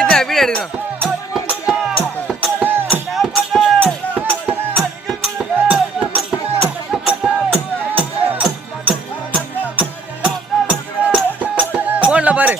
இதான் வீடியோ எடுக்கிறோம். போன்ல பாரு.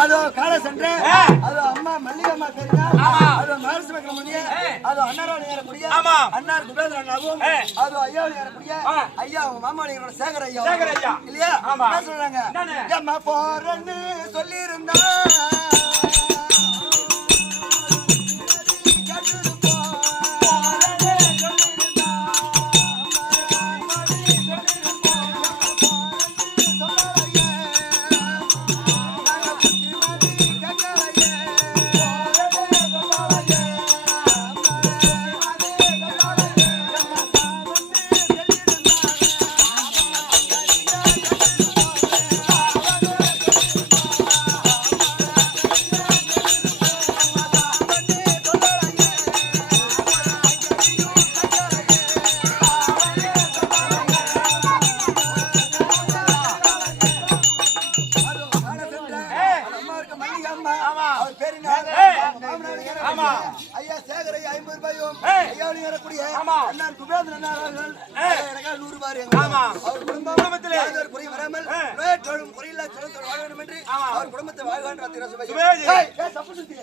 அதோ கால சென்று அதோ அம்மா மல்லிகம்மா தெரியா அதோ மகர்ஷி வைக்கிற முடிய அதோ அண்ணாரோட ஏறக்கூடிய அண்ணார் குபேந்திர அண்ணாவும் அதோ ஐயாவோட ஏறக்கூடிய ஐயா அவங்க மாமாவோட சேகர் ஐயா இல்லையா என்ன சொல்றாங்க அம்மா போறன்னு சொல்லியிருந்தா ஐயா சேகர் ஐயா 50 ரூபாயும் ஐயாவுடைய ஏறக்கூடிய அண்ணார் குபேந்திர அண்ணார் அவர்கள் எனக்காக 100 ரூபாய் அவர் குடும்பத்தில் ஒரு குறை வராமல் நோயற்றோடும் குறையில்லா செல்வத்தோடு வாழ வேண்டும் என்று அவர் குடும்பத்தை வாழ்கின்ற தப்பு சுத்தி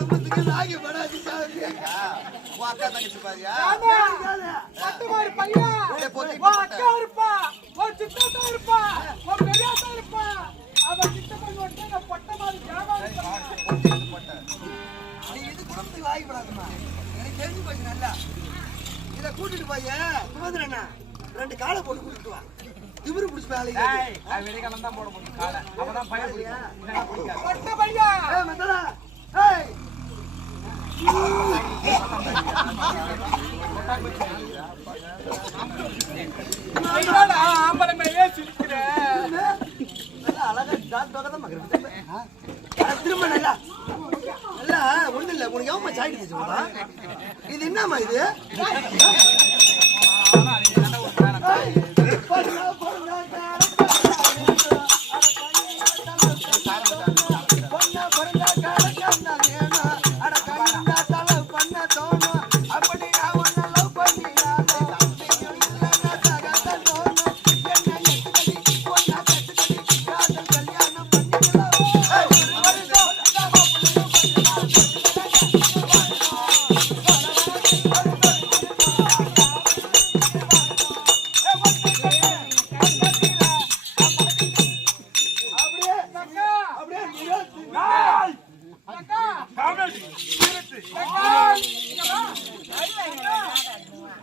குடும்பத்துக்கு நாகி படாது சாமி. உன் அக்கா தங்கச்சி பாரியா? பட்டமாரி பையன் உன் அக்கா இருப்பா, உன் சித்தப்பா இருப்பா, உன் பெரியாத்தா இருப்பா. அவன் சித்தப்பா ஒருத்தன் பட்டமாரி நீ இது குடும்பத்துக்கு நாகி படாதுமா. எனக்கு தெரிஞ்சு போச்சு நல்லா. இதை கூட்டிட்டு போய் சுமந்திரண்ணா 2 காலை போட்டு கூட்டிட்டு வா. திமிரு பிடிச்சி வேலைக்கு வெடிக்காலம் தான் போட முடியும் காலை. அவதான் பையன் ஏய் பட்ட பையன் மத்தடா ஏய் ஆம்பளை மேலே சிரிக்கிறேன். நல்லா அழகா டாக் டாக் தான் மகன். திரும்ப நல்லா நல்லா ஒண்ணு இல்ல உனக்கு எவமா சாய்ட்டு வச்சுக்கோடா. இது என்னம்மா இது?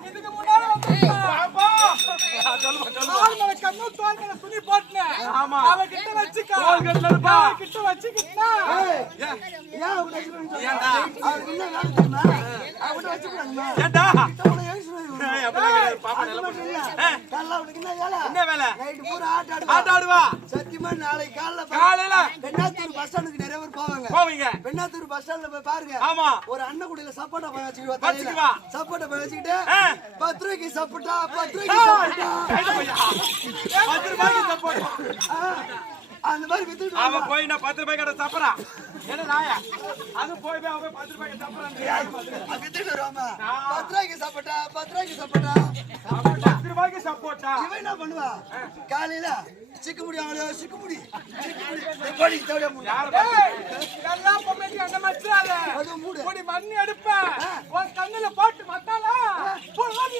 இதுக்கு முன்னால கண்ணு தோல்களை துணி போட்டேன். அவன் கிட்ட வச்சுக்கா கிட்ட வச்சுக்கிட்டா ஏன் அவன் வச்சுக்கணும்? அவருக்கு என்ன வேலை தெரியுமா? அவன் வச்சுக்கூடாதுமா. என்ன வேலை? நைட்டு பூரா ஆட்டாடுவா. சத்தியமா நாளைக்கு காலையில பெண்ணாத்தூர் பஸ் ஸ்டாண்டுக்கு நிறைய பேர் போவீங்க. பெண்ணாத்தூர் பஸ் ஸ்டாண்ட்ல போய் பாருங்க. ஒரு அண்ணன் குடியில சப்போட்டா போய் வச்சுக்குவா. சப்போட்டா போய் வச்சுக்கிட்டு 10 ரூபாய்க்கு சப்போட்டா 10 ரூபாய்க்கு சப்போட்டா அந்த மாதிரி வித்துட்டு அவன் போய் நான் 10 ரூபாய்க்கு கடை சாப்பிடறான். என்ன நாயா? அது போய் அவன் 10 ரூபாய்க்கு சாப்பிடறான். வித்துட்டு வருவாமா? 10 ரூபாய்க்கு சப்போட்டா 10 ரூபாய்க்கு சப்போட்டா 10 ரூபாய்க்கு சப்போட்டா. இவன் என்ன பண்ணுவா? காலையில சிக்கு முடி அவளோ சிக்கு முடி போடி தோட முடி எல்லாம் பொம்மைக்கு அந்த மச்சால அது மூடு போடி மண்ணி எடுப்ப உன் கண்ணுல போட்டு மத்தால போடி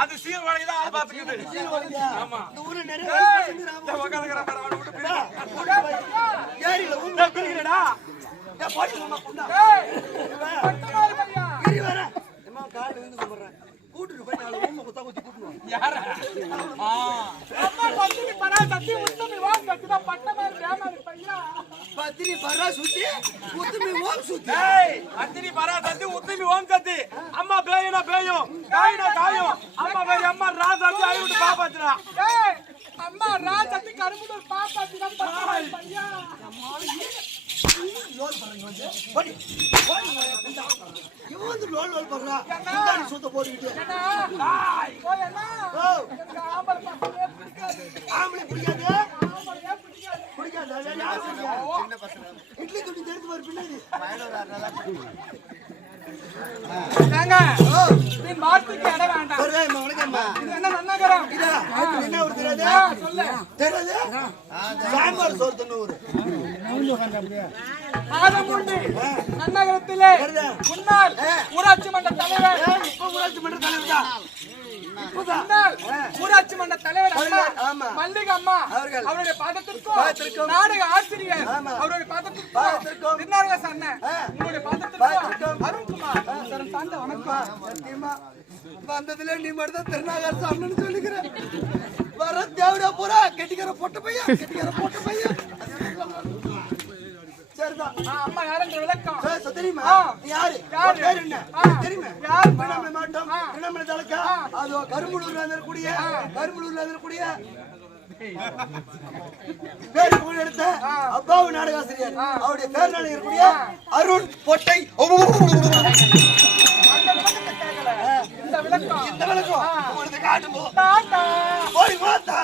அது சீர் வழங்கிதான் ஆள் பாத்துக்குது. ஆமா இந்த ஊர்ல நிறைய பேர் செஞ்சுறாங்க. உட்காந்துக்கிற பாரு அவனை விட்டு ஏரியில ஊர்ல பிரிக்கிறடா. ஏ போடி மாமா குண்டா பட்டமாரி பையா ஏறி வர அம்மா கால் வந்து சொல்றேன் கூட்டிட்டு போய் நாளை ஊம குத்தா குத்தி கூட்டுவோம். யாரா? அம்மா பத்தினி பரா சத்தி உத்தமி வாங்க கத்துதா பட்டமாரி பேமாரி பையா. பத்தினி பரா சுத்தி உத்தமி ஓம் சுத்தி. ஏய் பத்தினி பரா சத்தி உத்தமி ஓம் சத்தி. அம்மா பேயனா பேயும் காயினா காயும். அம்மா பேய் அம்மா ராஜாத்தி ஐவிட்டு பாப்பாத்துறா. ஏய் அம்மா ராஜாத்தி கருமுடர் பாப்பாத்துறா பட்டமாரி பையா. லோல் பண்றங்க வந்து போடி போடி குண்டா இவன் வந்து லோல் பண்றா குண்டாடி சுத்த போடிட்டு என்ன டேய் போயனா ஓ எனக்கு ஆம்பளை பசங்க பிடிக்காது. ஆம்பளை பிடிக்காது ஆம்பளை பிடிக்காது. பிடிக்காது சின்ன பசங்க இட்லி துணி தெரிஞ்சு வர பின்னாடி நாங்க நீ மார்த்துக்கு இடம் வேண்டாம். வரேன் வணக்கம்மா. இது என்ன நன்னகரம்? இதா என்ன ஊர் தெரியாது? சொல்லு. தெரியாது? சாம்பார் சோறு தண்ணூர். ஆதமுண்டி நன்னகரத்திலே முன்னாள் ஊராட்சி மன்ற தலைவர் இப்ப ஊராட்சி மன்ற தலைவர் தான். முன்னாள் ஊராட்சி மன்ற தலைவர் ஆமா. மல்லிகை அம்மா அவர்கள் அவருடைய பாதத்திற்கும் நாடக ஆசிரியர் அவருடைய பாதத்திற்கும் திருநாரக அண்ணன் உங்களுடைய பாதத்திற்கும் அருண்குமார் சார்ந்த வணக்கம். சத்தியமா வந்ததுல நீ மட்டும் தான் திருநாகர் அண்ணன் சொல்லிக்கிற வர தேவடா போறா கெட்டிக்கிற பொட்ட பையன் சரிதான். அம்மா யாருன்ற விளக்கம் தெரியுமா? யாரு பேர் என்ன தெரியுமா? திருவண்ணாமலை மாவட்டம் திருவண்ணாமலை தாலுக்கா அது கரும்புலூர்ல இருக்கக்கூடிய பேரு புகழ் எடுத்த அப்பாவு நாடகாசிரியர் அவருடைய பேர் இருக்கக்கூடிய அருண் பொட்டை. இந்த விளக்கம் உங்களுக்கு காட்டுமோ டாடா போய் மாத்தா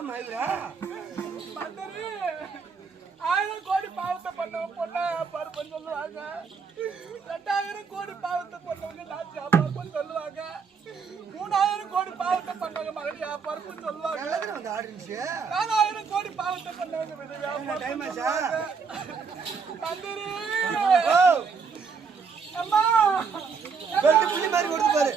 ஏன் மயிரா மந்திரி 1000 கோடி பாவத்தை பண்ணவங்க பொண்ணா பார்ப்பன்னு சொல்லுவாங்க. 2000 கோடி பாவத்தை பண்ணவங்க நாச்சியா பார்ப்பன்னு சொல்லுவாங்க. 3000 கோடி பாவத்தை பண்ணவங்க மகளியா பார்ப்பன்னு சொல்லுவாங்க. நல்லது வந்து ஆடிச்சு 4000 கோடி பாவத்தை பண்ணவங்க விதவையா டைம் பார்ப்பன்னு ஆச்சா சொல்லுவாங்க. மந்திரி ஓ அம்மா வெட்டி புள்ளி மாதிரி கொடுத்து பாரு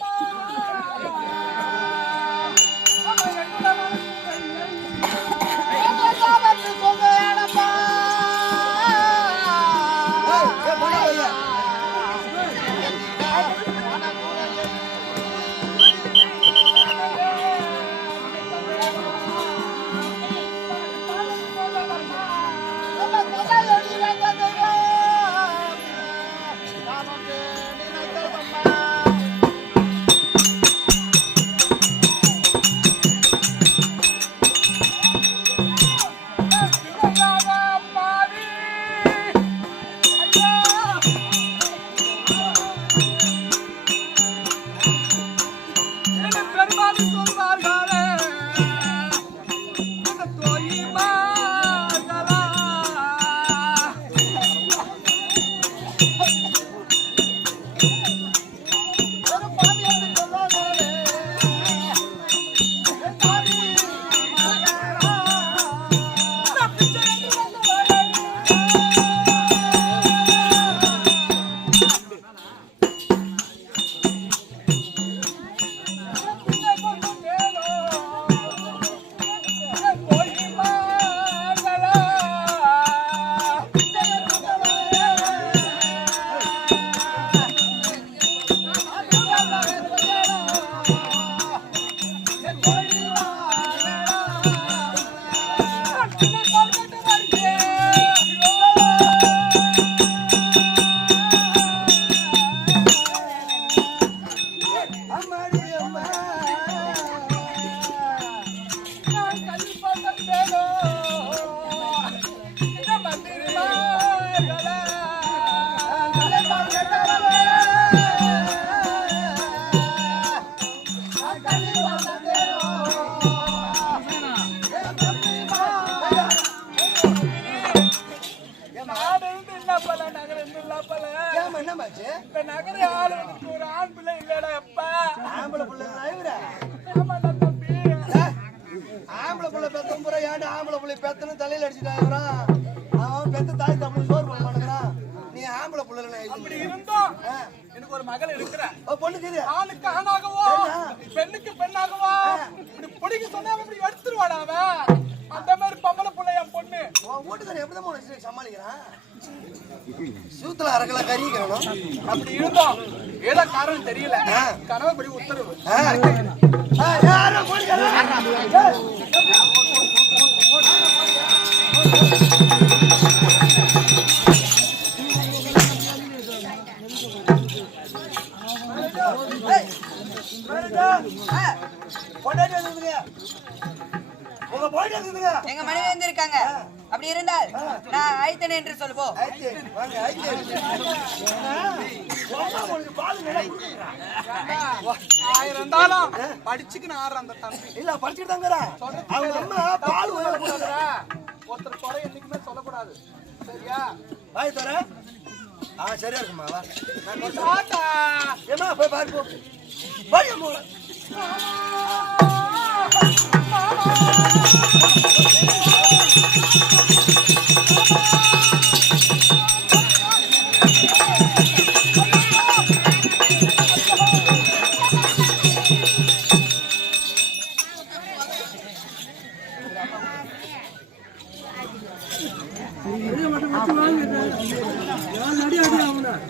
தலையில அடிச்சுட்டாங்க அவன் பெத்த தாய் தமிழ் சோறு பண்ண மாட்டேங்கிறான் நீ ஆம்பளை புள்ள அப்படி இருந்தோம் எனக்கு ஒரு மகள் இருக்கிற பொண்ணுக்கு ஆணுக்கு ஆணாகவோ பெண்ணுக்கு பெண்ணாகவோ இப்படி பிடிக்க சொன்னா இப்படி எடுத்துருவாடா அவன் அந்த மாதிரி பொம்பளை புள்ள என் பொண்ணு வீட்டுக்கார எப்படிதான் சமாளிக்கிறான் சூத்துல அரைக்கல கறிக்கணும் அப்படி இருந்தோம் ஏதோ காரணம் தெரியல கணவன்படி உத்தரவு எங்க மனைவி வந்திருக்காங்க. அப்படி இருந்தால் நான் அழைத்தேன் என்று சொல்லுவோம். இருந்தாலும் படிச்சுக்கு ஆடுற அந்த தம்பி இல்ல படிச்சுட்டு தாங்க அவங்க அம்மா பால் ஒருத்தர் குறை என்னைக்குமே சொல்லக்கூடாது. சரியா வாய் தர சரியா இருக்குமா ஏமா போய் பாரு போ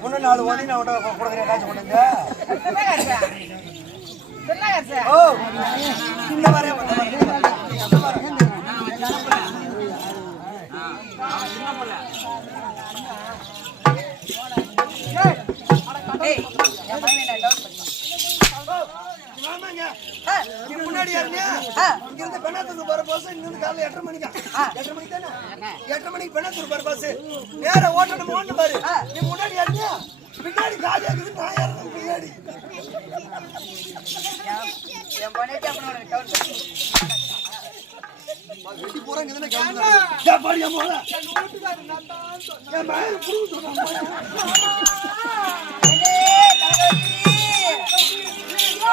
முன்ன நாலு ஓதி நான் கொடுக்குறேன் காய்ச்சி கொண்டு ஓ இந்த வரைய முன்னாடி இங்கிருந்து பெண்ணாத்தூர் போற பஸ் இங்கிருந்து காலைல 8:30 மணிக்கா 8:30 மணிக்கு தானே 8:30 மணிக்கு பெண்ணாத்தூர் போற பஸ் நேர ஓட்டணும் ஓட்டு பாரு நீ முன்னாடி யாருங்க பின்னாடி காலியா இருக்குது நான் யாரும் பின்னாடி என் பொண்ணே வெட்டி போறாங்க இதுல கேமரா ஏன் பாரு என் மோள எங்க வீட்டுக்காரர் நான் தான் சொன்னேன். என் மகன் புடுங்க சொன்னான் என்னே, கனகவல்லி.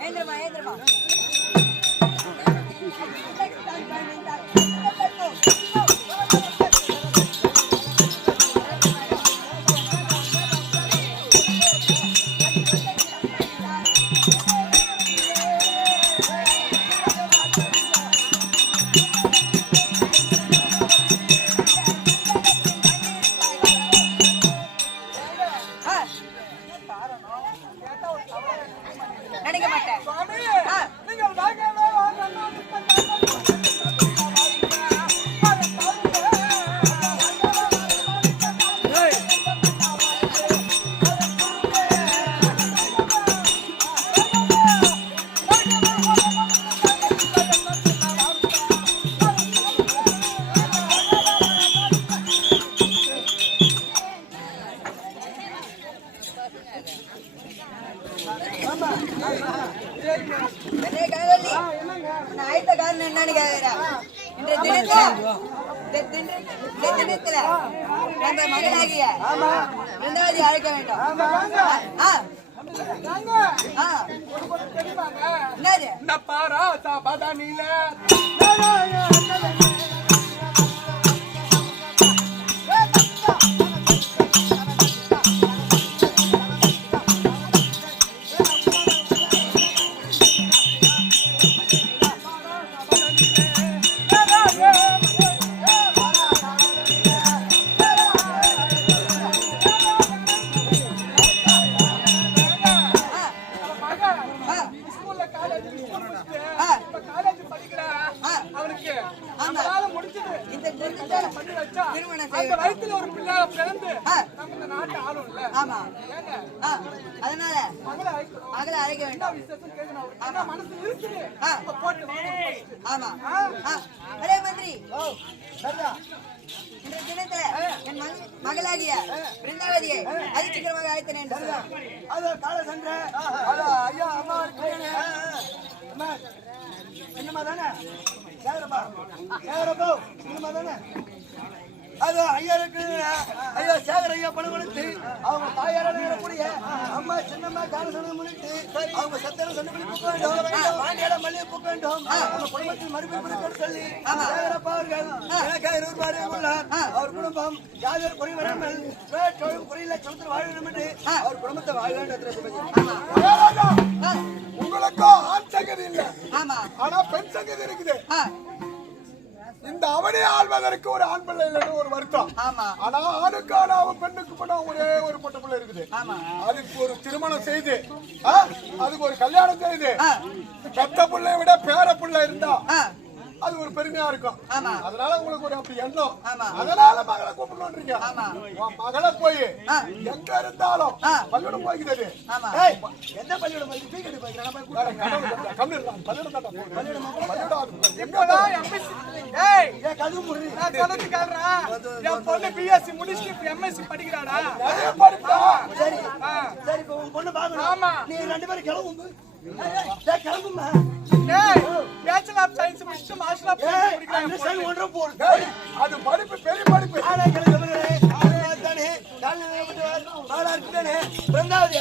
ஏந்திரமா, ஏந்திரமா. நினைக்க மாட்டேன். சுவாமி, ஆ. நீங்கள் வாங்கவே வாங்கணும். என்னே, கனகவல்லி. உன்னை அழைத்த காரணம் என்னன்னு கேக்குறேன். இன்றைய தினத்துல நம்ம மகனாகிய பிருந்தாவதி அழைக்க வேண்டும். ஆ, ஆ. என்னது? இந்த பாராசா பதனில ஆ, ஸ்கூல்ல காலேஜ் முடிச்சுட்டு ஆ. இப்ப காலேஜ் படிக்கிற ஆ. அவனுக்கு ஆமா. அந்த வேலை முடிச்சது இந்த தினத்துல பண்ணி வச்சா திருமணம் அந்த செய்யணும். வயித்துல ஒரு பிள்ளை பிறந்து ஆ. நம்ம இந்த நாட்டை ஆளும்ல ஆமா. ஏங்க ஆ, அதனால மகளை அழைக்கணும் மகளை அழைக்க வேண்டும். விசேஷம் கேட்கணும் ஆனா மனசு இருக்குது ஆ. இப்ப போட்டு வாங்க. ஆமா. ஆ, அரே மந்திரி, சரிடா இன்றைய தினத்துல என் மகளாகிய பிருந்தாவதியை அதிசீக்கிரமாக அழைத்தேன் என்று சொன்னார். அது காலை சென்ற அது ஐயா அம்மா இருக்கேனே அம்மா என்னம்மா தானே கேக்குறப்பா கேக்குறப்போ என்னம்மா தானே அது ஐயருக்கு ஐயா சேகர் ஐயா பணம் கொடுத்து அவங்க தாயாரான கூடிய அம்மா சின்னம்மா காலசனம் முன்னிட்டு அவங்க சத்திரம் சொன்னபடி பூக்க வேண்டும் பாண்டியாட மல்லிகை பூக்க வேண்டும் நம்ம குடும்பத்தில் மறுபிடிப்பு சொல்லி சேகரப்பா அவர்கள் எனக்காக 100 ரூபாய் உள்ளார் அவர் குடும்பம் யாதொரு குறை வராமல் குறையில சொந்தத்தில் வாழ வேண்டும் என்று அவர் குடும்பத்தை வாழ வேண்டும். ஆ, உங்களுக்கும் ஆண் சங்கதி இல்ல ஆமா. ஆனா பெண் சங்கதி இருக்குது ஆ, இந்த அவனே ஆள்வதற்கு ஒரு ஆண் பிள்ளை இல்லைன்னு ஒரு வருத்தம் ஆமா. ஆனா ஆணுக்கு ஆனாவும் பெண்ணுக்கு பெண்ணும் ஒரே ஒரு பொட்ட பிள்ளை இருக்குது ஆமா. அதுக்கு ஒரு திருமணம் செய்து அதுக்கு ஒரு கல்யாணம் செய்து ஆ, பெத்த பிள்ளைய விட பேர பிள்ளை இருந்தா ஆ, அது ஒரு பெருமையா இருக்கும். ஆமா. அதனால உங்களுக்கு ஒரு அப்படி எண்ணம். ஆமா. அதனால மகளை கூப்பிடணும்ன்றீங்க. ஆமா. உன் மகளை போய் ஆ. எங்க இருந்தாலும் பள்ளிக்கூடம் போய்கிறது. ஆமா. ஏய் எந்த பள்ளியோட போய் பீ கட்டி போய்க்கிறேன் போய் கூட்டா பள்ளிக்கூடம் ஏன் கதுவு முடி என் பொண்ணு பிஎஸ்சி முடிச்சுட்டு எம்எஸ்சி படிக்கிறாடா. சரி சரி இப்போ உன் பொண்ணு பாக்கணும் ஆமா. நீ 2 பேரும் கிளம்பு கிளம்புமா பேச்சுலர் ஆஃப் சயின்ஸ் முடிச்சுட்டு மாஸ்டர் ஆஃப் சயின்ஸ் படிக்கிறாங்க. ஒன்றரை போடு அது படிப்பு பெரிய படிப்பு. ஆனா கிளம்பு தானே காலையில் பாலா இருக்குதானே 2வது